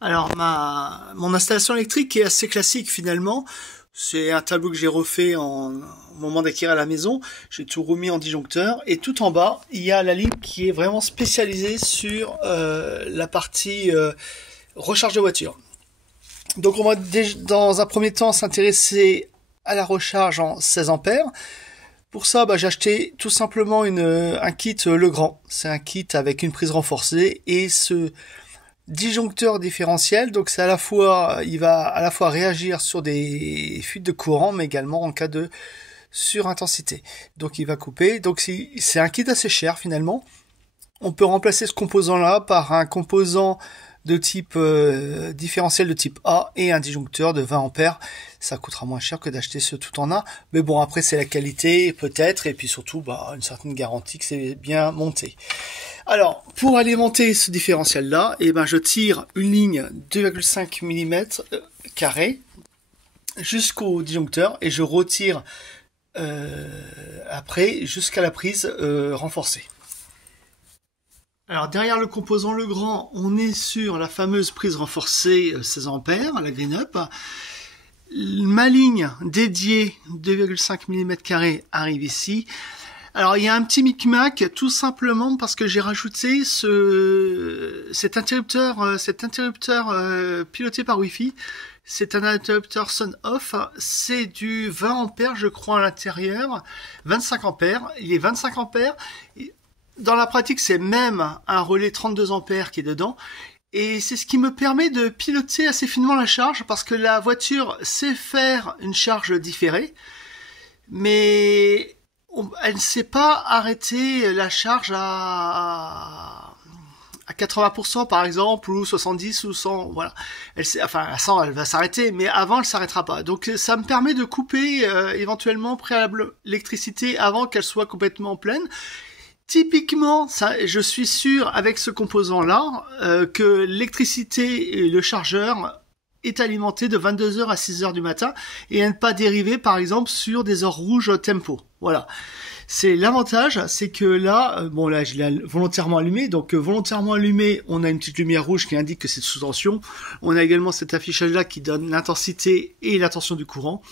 Alors mon installation électrique est assez classique finalement. C'est un tableau que j'ai refait au moment d'acquérir la maison. J'ai tout remis en disjoncteur et tout en bas, il y a la ligne qui est vraiment spécialisée sur la partie recharge de voiture. Donc on va dans un premier temps s'intéresser à la recharge en 16 ampères. Pour ça, j'ai acheté tout simplement un kit Legrand. C'est un kit avec une prise renforcée et ce disjoncteur différentiel. Donc c'est il va à la fois réagir sur des fuites de courant, mais également en cas de surintensité. Donc il va couper. Donc c'est un kit assez cher finalement. On peut remplacer ce composant-là par un composant de type différentiel de type A et un disjoncteur de 20 ampères. Ça coûtera moins cher que d'acheter ce tout en un. Mais bon, après c'est la qualité peut-être et puis surtout une certaine garantie que c'est bien monté. Alors, pour alimenter ce différentiel-là, je tire une ligne 2,5 mm carré jusqu'au disjoncteur et je retire après jusqu'à la prise renforcée. Alors derrière le composant Legrand, on est sur la fameuse prise renforcée 16 ampères, la Green Up. Ma ligne dédiée 2,5 mm arrive ici. Alors il y a un petit micmac tout simplement parce que j'ai rajouté cet interrupteur piloté par Wi-Fi. C'est un interrupteur Sun-Off, c'est du 20 ampères je crois à l'intérieur, 25 ampères. Il est 25 ampères. Dans la pratique, c'est même un relais 32 ampères qui est dedans. Et c'est ce qui me permet de piloter assez finement la charge parce que la voiture sait faire une charge différée. Mais elle ne sait pas arrêter la charge à 80% par exemple, ou 70 ou 100, voilà. À 100 elle va s'arrêter, mais avant elle s'arrêtera pas. Donc ça me permet de couper éventuellement préalable l'électricité avant qu'elle soit complètement pleine. Typiquement, je suis sûr avec ce composant-là que l'électricité et le chargeur est alimenté de 22h à 6h du matin et à ne pas dériver par exemple sur des heures rouges tempo. Voilà. C'est l'avantage, c'est que là, là je l'ai volontairement allumé, donc volontairement allumé, on a une petite lumière rouge qui indique que c'est sous tension. On a également cet affichage-là qui donne l'intensité et la tension du courant.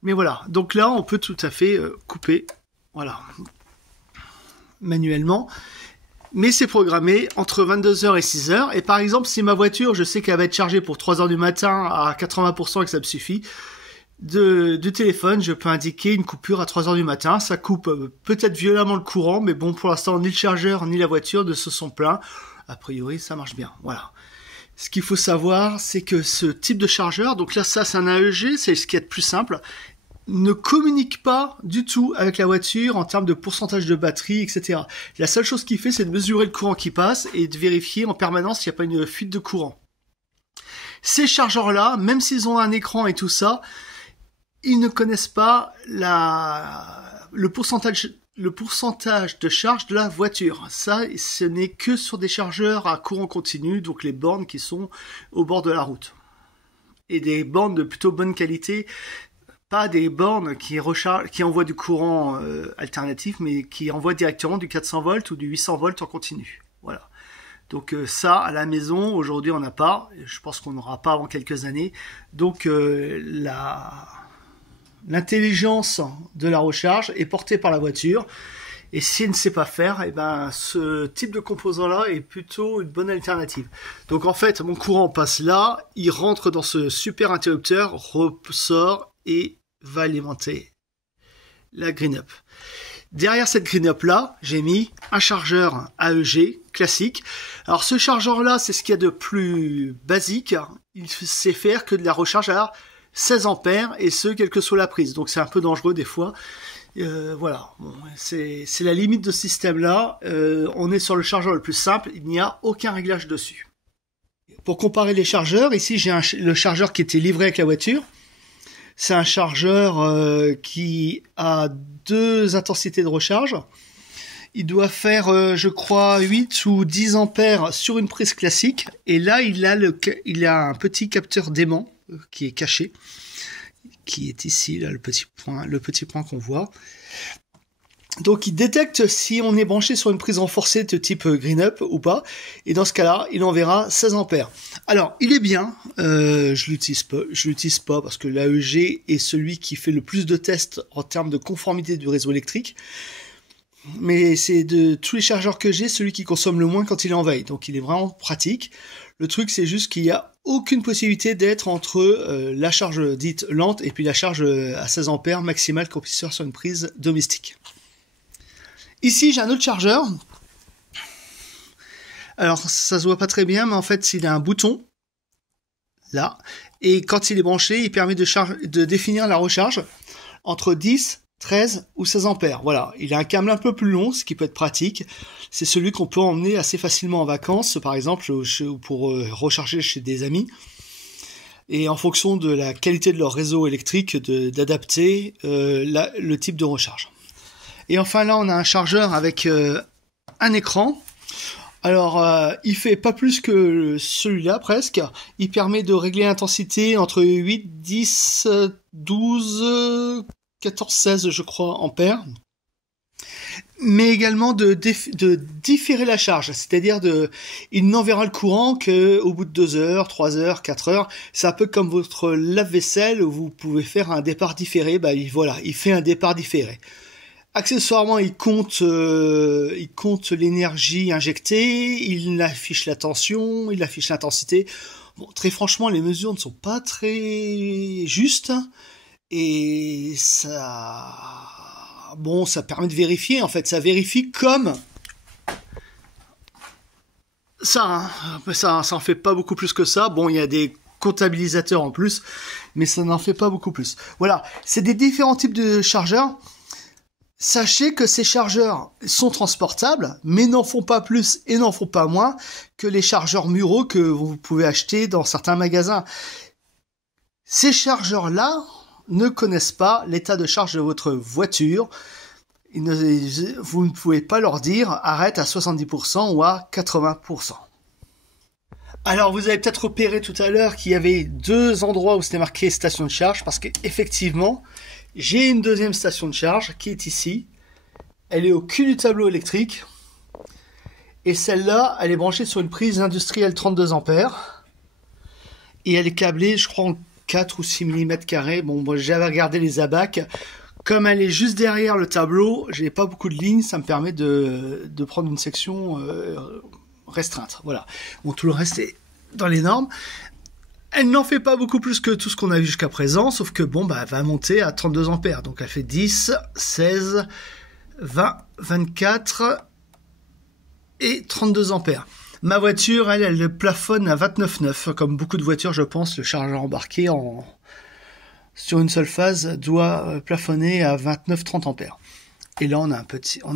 Mais voilà, donc là on peut tout à fait couper, voilà, manuellement. Mais c'est programmé entre 22h et 6h. Et par exemple, si ma voiture, je sais qu'elle va être chargée pour 3h du matin à 80% et que ça me suffit, du téléphone, je peux indiquer une coupure à 3h du matin. Ça coupe peut-être violemment le courant, mais bon, pour l'instant, ni le chargeur ni la voiture ne se sont plaints. A priori, ça marche bien. Voilà. Ce qu'il faut savoir, c'est que ce type de chargeur, donc là, ça, c'est un AEG, c'est ce qui est le plus simple, ne communique pas du tout avec la voiture en termes de pourcentage de batterie, etc. La seule chose qu'il fait, c'est de mesurer le courant qui passe et de vérifier en permanence s'il n'y a pas une fuite de courant. Ces chargeurs-là, même s'ils ont un écran et tout ça, ils ne connaissent pas le pourcentage de charge de la voiture. Ça, ce n'est que sur des chargeurs à courant continu, donc les bornes qui sont au bord de la route. Et des bornes de plutôt bonne qualité, pas des bornes qui envoient du courant alternatif, mais qui envoient directement du 400 volts ou du 800 volts en continu. Voilà. Donc ça, à la maison, aujourd'hui, on n'a pas. Je pense qu'on n'aura pas avant quelques années. Donc l'intelligence de la recharge est portée par la voiture. Et si elle ne sait pas faire, ce type de composant-là est plutôt une bonne alternative. Donc en fait, mon courant passe là, il rentre dans ce super interrupteur, ressort et va alimenter la Green Up. Derrière cette Green Up là, j'ai mis un chargeur AEG classique. Alors ce chargeur là, c'est ce qu'il y a de plus basique. Il sait faire que de la recharge à 16 ampères et ce, quelle que soit la prise. Donc c'est un peu dangereux des fois. Voilà, bon, c'est la limite de ce système-là. On est sur le chargeur le plus simple, il n'y a aucun réglage dessus. Pour comparer les chargeurs, ici j'ai le chargeur qui était livré avec la voiture. C'est un chargeur qui a 2 intensités de recharge. Il doit faire, je crois, 8 ou 10 ampères sur une prise classique. Et là, il a un petit capteur d'aimant qui est caché, qui est ici, là, le petit point qu'on voit. Donc il détecte si on est branché sur une prise renforcée de type Green Up ou pas, et dans ce cas-là, il enverra 16 ampères. Alors il est bien, je l'utilise pas parce que l'AEG est celui qui fait le plus de tests en termes de conformité du réseau électrique. Mais c'est de tous les chargeurs que j'ai, celui qui consomme le moins quand il est en veille. Donc il est vraiment pratique. Le truc, c'est juste qu'il n'y a aucune possibilité d'être entre la charge dite lente et puis la charge à 16 ampères maximale qu'on puisse faire sur une prise domestique. Ici, j'ai un autre chargeur. Alors, ça se voit pas très bien, mais en fait, il a un bouton là. Et quand il est branché, il permet de définir la recharge entre 10, 13 ou 16 ampères. Voilà, il a un câble un peu plus long, ce qui peut être pratique. C'est celui qu'on peut emmener assez facilement en vacances, par exemple, pour recharger chez des amis. Et en fonction de la qualité de leur réseau électrique, d'adapter le type de recharge. Et enfin là, on a un chargeur avec un écran. Alors, il fait pas plus que celui-là, presque. Il permet de régler l'intensité entre 8, 10, 12... 14, 16, je crois, ampères, mais également de différer la charge, c'est-à-dire il n'enverra le courant qu'au bout de 2 heures, 3 heures, 4 heures. C'est un peu comme votre lave-vaisselle où vous pouvez faire un départ différé. Il fait un départ différé. Accessoirement, il compte l'énergie injectée, il affiche la tension, il affiche l'intensité. Bon, très franchement, les mesures ne sont pas très justes. Et ça permet de vérifier, en fait, ça vérifie comme ça, hein. Ça en fait pas beaucoup plus que ça. Bon, il y a des comptabilisateurs en plus, mais ça n'en fait pas beaucoup plus. Voilà, c'est des différents types de chargeurs. Sachez que ces chargeurs sont transportables, mais n'en font pas plus et n'en font pas moins que les chargeurs Muro que vous pouvez acheter dans certains magasins. Ces chargeurs-là ne connaissent pas l'état de charge de votre voiture. Vous ne pouvez pas leur dire arrête à 70% ou à 80%. Alors vous avez peut-être repéré tout à l'heure qu'il y avait 2 endroits où c'était marqué station de charge, parce qu'effectivement, j'ai une deuxième station de charge qui est ici. Elle est au cul du tableau électrique. Et celle-là, elle est branchée sur une prise industrielle 32 ampères. Et elle est câblée, je crois, en 4 ou 6 mm carrés. Bon, moi j'avais regardé les abacs. Comme elle est juste derrière le tableau, j'ai pas beaucoup de lignes, ça me permet de prendre une section restreinte. Voilà. Bon, tout le reste est dans les normes. Elle n'en fait pas beaucoup plus que tout ce qu'on a vu jusqu'à présent, sauf que bon, elle va monter à 32 ampères. Donc elle fait 10, 16, 20, 24 et 32 ampères. Ma voiture, elle plafonne à 29,9. Comme beaucoup de voitures, je pense, le chargeur embarqué sur une seule phase doit plafonner à 29-30 ampères. Et là, on a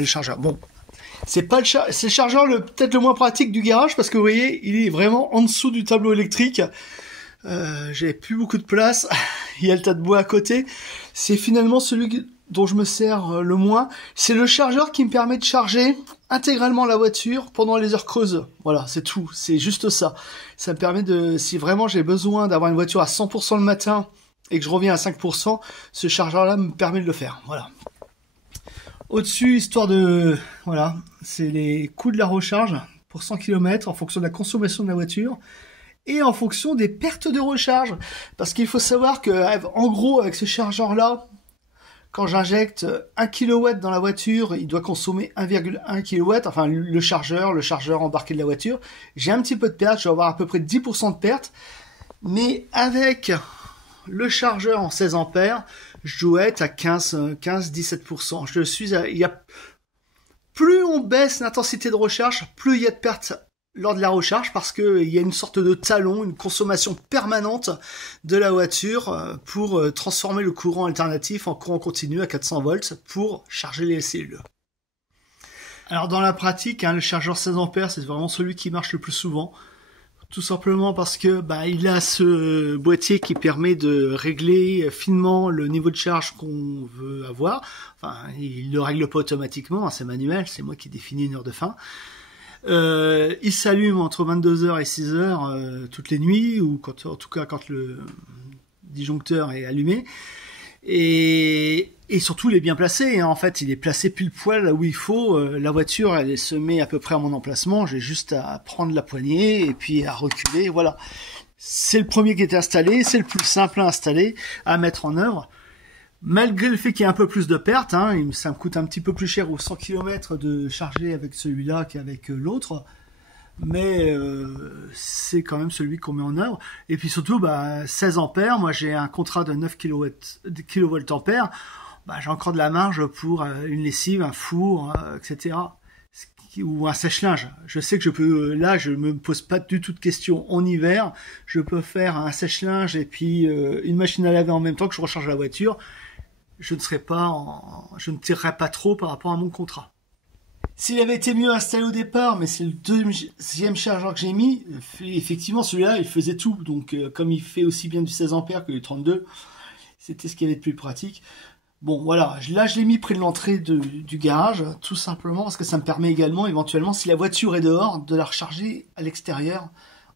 le chargeur. Bon, c'est le chargeur peut-être le moins pratique du garage parce que vous voyez, il est vraiment en dessous du tableau électrique. J'ai plus beaucoup de place. Il y a le tas de bois à côté. C'est finalement celui dont je me sers le moins. C'est le chargeur qui me permet de charger intégralement la voiture pendant les heures creuses. Voilà, c'est tout. C'est juste ça. Ça me permet si vraiment j'ai besoin d'avoir une voiture à 100% le matin et que je reviens à 5%, ce chargeur-là me permet de le faire. Voilà. Au-dessus, voilà, c'est les coûts de la recharge pour 100 km en fonction de la consommation de la voiture et en fonction des pertes de recharge. Parce qu'il faut savoir que, en gros, avec ce chargeur-là, quand j'injecte 1 kW dans la voiture, il doit consommer 1,1 kW, enfin le chargeur embarqué de la voiture. J'ai un petit peu de perte, je vais avoir à peu près 10% de perte, mais avec le chargeur en 16 ampères, je dois être à 15-17%. Plus on baisse l'intensité de recharge, plus il y a de pertes lors de la recharge, parce qu'il y a une sorte de talon, une consommation permanente de la voiture pour transformer le courant alternatif en courant continu à 400 volts pour charger les cellules. Alors dans la pratique, le chargeur 16 ampères, c'est vraiment celui qui marche le plus souvent. Tout simplement parce que il a ce boîtier qui permet de régler finement le niveau de charge qu'on veut avoir. Enfin, il le règle pas automatiquement, c'est manuel, c'est moi qui définis une heure de fin. Il s'allume entre 22h et 6h toutes les nuits, ou en tout cas quand le disjoncteur est allumé. Et surtout, il est bien placé. Hein. En fait, il est placé pile poil là où il faut. La voiture, elle se met à peu près à mon emplacement. J'ai juste à prendre la poignée et puis à reculer. Voilà. C'est le premier qui est installé. C'est le plus simple à installer, à mettre en œuvre. Malgré le fait qu'il y ait un peu plus de pertes, hein, ça me coûte un petit peu plus cher aux 100 km de charger avec celui-là qu'avec l'autre. Mais c'est quand même celui qu'on met en œuvre. Et puis surtout, 16 ampères. Moi, j'ai un contrat de 9 kV ampères. J'ai encore de la marge pour une lessive, un four, etc. Ou un sèche-linge. Je sais que je peux, là, je me pose pas du tout de questions. En hiver, je peux faire un sèche-linge et puis une machine à laver en même temps que je recharge la voiture. Je ne tirerai pas trop par rapport à mon contrat. S'il avait été mieux installé au départ, mais c'est le deuxième chargeur que j'ai mis, effectivement celui-là il faisait tout, donc comme il fait aussi bien du 16 ampères que du 32, c'était ce qu'il y avait de plus pratique. Bon voilà, là je l'ai mis près de l'entrée du garage, tout simplement parce que ça me permet également éventuellement, si la voiture est dehors, de la recharger à l'extérieur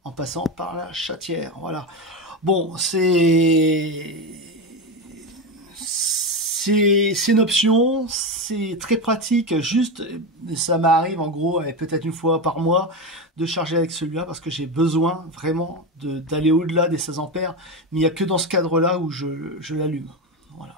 en passant par la chatière. Voilà. Bon, c'est une option, c'est très pratique, juste, ça m'arrive en gros, peut-être une fois par mois, de charger avec celui-là parce que j'ai besoin vraiment d'aller au-delà des 16 ampères, mais il n'y a que dans ce cadre-là où je l'allume. Voilà.